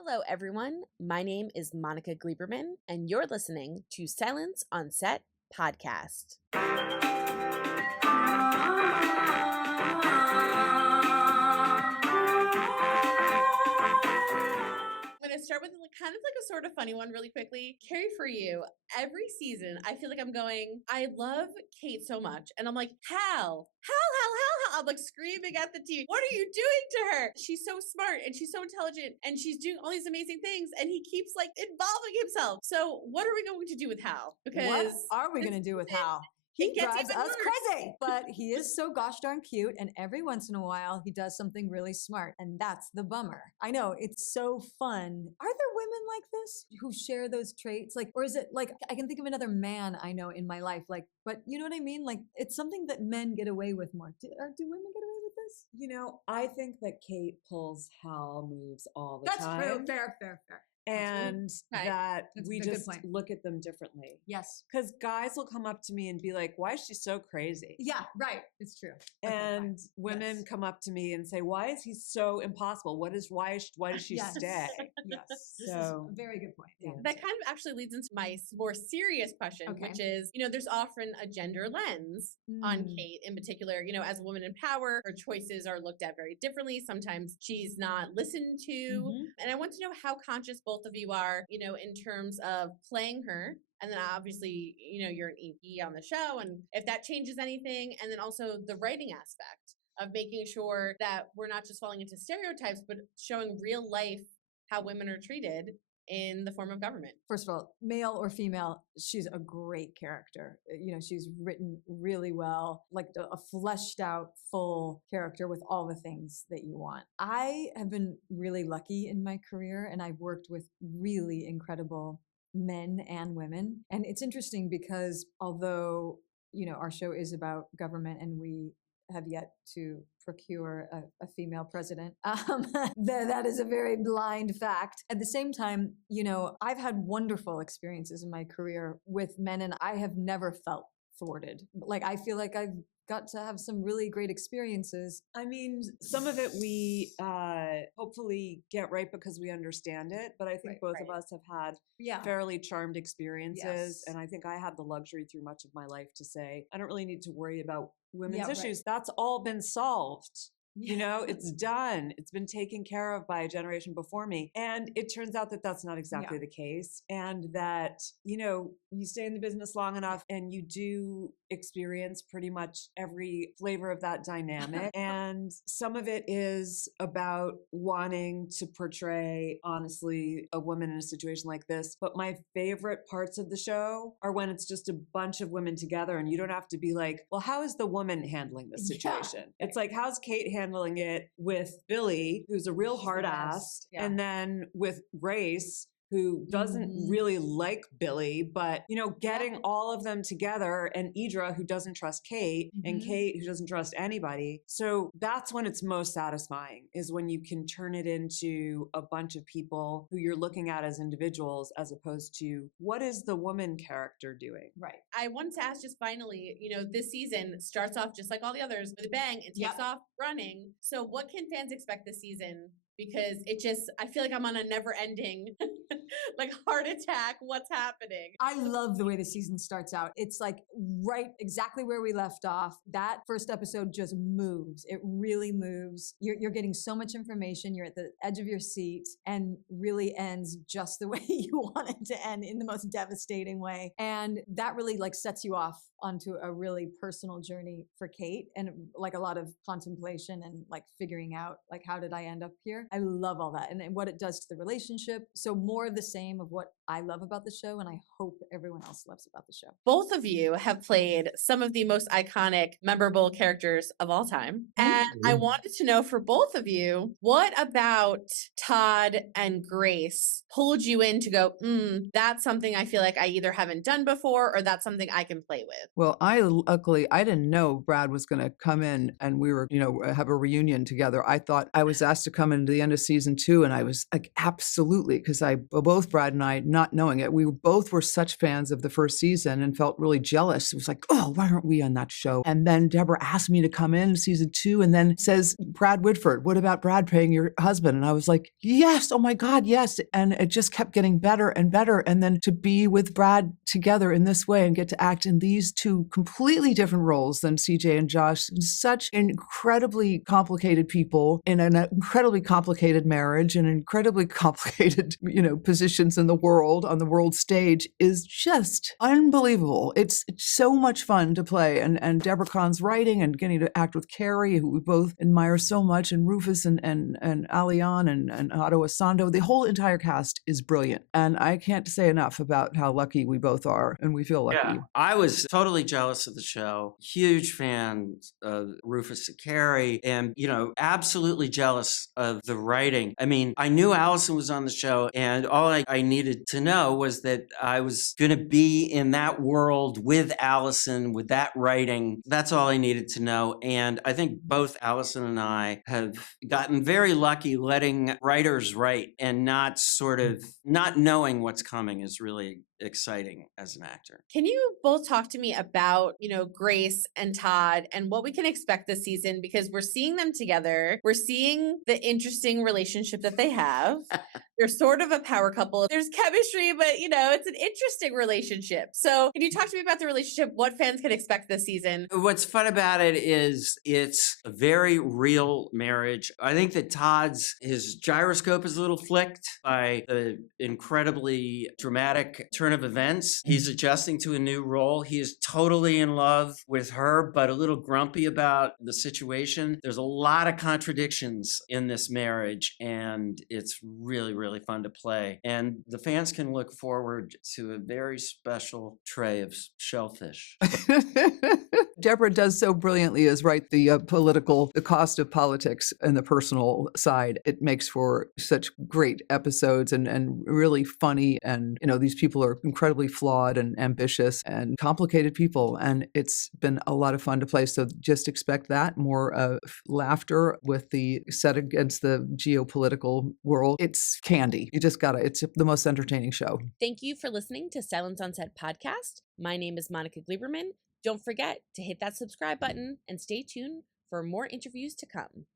Hello, everyone. My name is Monica Gleberman, and you're listening to Silence on Set podcast. I'm going to start with kind of a sort of funny one really quickly. Keri, for you, every season, I feel like I'm going, I love Kate so much. And I'm like, Hal. I'm screaming at the TV. What are you doing to her? She's so smart and she's so intelligent and she's doing all these amazing things. And he keeps involving himself. So what are we going to do with Hal? Because what are we going to do with Hal? He drives us crazy, but he is so gosh darn cute. And every once in a while, he does something really smart. And that's the bummer. I know, it's so fun. Are there women like this who share those traits? Or is it I can think of another man I know in my life, but you know what I mean? It's something that men get away with more. Do women get away with this? You know, I think that Kate pulls Hal moves all the time. That's true. Fair. And right. That That's we just look at them differently. Yes. Because guys will come up to me and be like, why is she so crazy? Yeah, right. It's true. And women come up to me and say, why is he so impossible? Why does she stay? Yes. This is a very good point. Yeah. That kind of actually leads into my more serious question, which is, there's often a gender lens on Kate in particular. As a woman in power, her choices are looked at very differently. Sometimes she's not listened to. And I want to know how conscious both of you are, in terms of playing her. And then obviously, you're an EP on the show, and if that changes anything, and then also the writing aspect of making sure that we're not just falling into stereotypes, but showing real life how women are treated in the form of government. First of all, male or female, she's a great character. She's written really well, a fleshed out, full character with all the things that you want. I have been really lucky in my career, and I've worked with really incredible men and women. And it's interesting because although, our show is about government and we have yet to procure a female president. That is a very blind fact. At the same time, I've had wonderful experiences in my career with men, and I have never felt thwarted. I feel like I've got to have some really great experiences. I mean, some of it we hopefully get right because we understand it, but I think both of us have had fairly charmed experiences. Yes. And I think I have the luxury through much of my life to say, I don't really need to worry about women's issues. That's all been solved. It's done. It's been taken care of by a generation before me. And it turns out that that's not exactly the case. And that, you stay in the business long enough and you do experience pretty much every flavor of that dynamic. And some of it is about wanting to portray, honestly, a woman in a situation like this. But my favorite parts of the show are when it's just a bunch of women together and you don't have to be like, well, how is the woman handling this situation? It's like, how's Kate handling it with Billy, who's a real hard ass, and then with Grace, who doesn't really like Billy, but, getting all of them together, and Idra, who doesn't trust Kate, and Kate, who doesn't trust anybody. So that's when it's most satisfying, is when you can turn it into a bunch of people who you're looking at as individuals, as opposed to what is the woman character doing? Right. I wanted to ask just finally, this season starts off just like all the others with a bang and takes off running. So what can fans expect this season? Because I feel like I'm on a never ending, heart attack. What's happening? I love the way the season starts out. It's right exactly where we left off. That first episode just moves. It really moves. You're getting so much information. You're at the edge of your seat, and really ends just the way you want it to end, in the most devastating way. And that really sets you off onto a really personal journey for Kate, and a lot of contemplation and figuring out how did I end up here? I love all that and what it does to the relationship. So more of the same of what I love about the show, and I hope everyone else loves about the show. Both of you have played some of the most iconic, memorable characters of all time. And I wanted to know for both of you, what about Todd and Grace pulled you in to go, that's something I feel like I either haven't done before or that's something I can play with? Well, luckily, I didn't know Brad was going to come in and we were, have a reunion together. I thought I was asked to come into the end of season 2, and I was like, absolutely, because I both Brad and I, not knowing it, we both were such fans of the first season and felt really jealous. It was like, oh, why aren't we on that show? And then Deborah asked me to come in season 2 and then says, Brad Whitford, what about Brad playing your husband? And I was like, yes, oh my God, yes. And it just kept getting better and better. And then to be with Brad together in this way and get to act in these two completely different roles than CJ and Josh, such incredibly complicated people in an incredibly complicated marriage and incredibly complicated, positions in the world, on the world stage, is just unbelievable. It's so much fun to play. And Deborah Kahn's writing and getting to act with Keri, who we both admire so much, and Rufus and Alian and Otto Asando, the whole entire cast is brilliant. And I can't say enough about how lucky we both are, and we feel lucky. Yeah, I was totally jealous of the show. Huge fan of Rufus and Keri, and, absolutely jealous of the writing. I mean, I knew Allison was on the show, and all I needed to know was that I was going to be in that world with Allison, with that writing. That's all I needed to know. And I think both Allison and I have gotten very lucky letting writers write and not knowing what's coming is really exciting as an actor. Can you both talk to me about, Grace and Todd and what we can expect this season? Because we're seeing them together. We're seeing the interesting relationship that they have. They're sort of a power couple. There's chemistry, but, it's an interesting relationship. So can you talk to me about the relationship, what fans can expect this season? What's fun about it is it's a very real marriage. I think that his gyroscope is a little flicked by the incredibly dramatic turn of events. He's adjusting to a new role. He is totally in love with her, but a little grumpy about the situation. There's a lot of contradictions in this marriage, and it's really, really fun to play. And the fans can look forward to a very special tray of shellfish. Deborah does so brilliantly is write the cost of politics and the personal side. It makes for such great episodes and really funny. And, these people are incredibly flawed and ambitious and complicated people. And it's been a lot of fun to play. So just expect that, more laughter with the set against the geopolitical world. It's candy. It's the most entertaining show. Thank you for listening to Silence on Set podcast. My name is Monica Gleberman. Don't forget to hit that subscribe button and stay tuned for more interviews to come.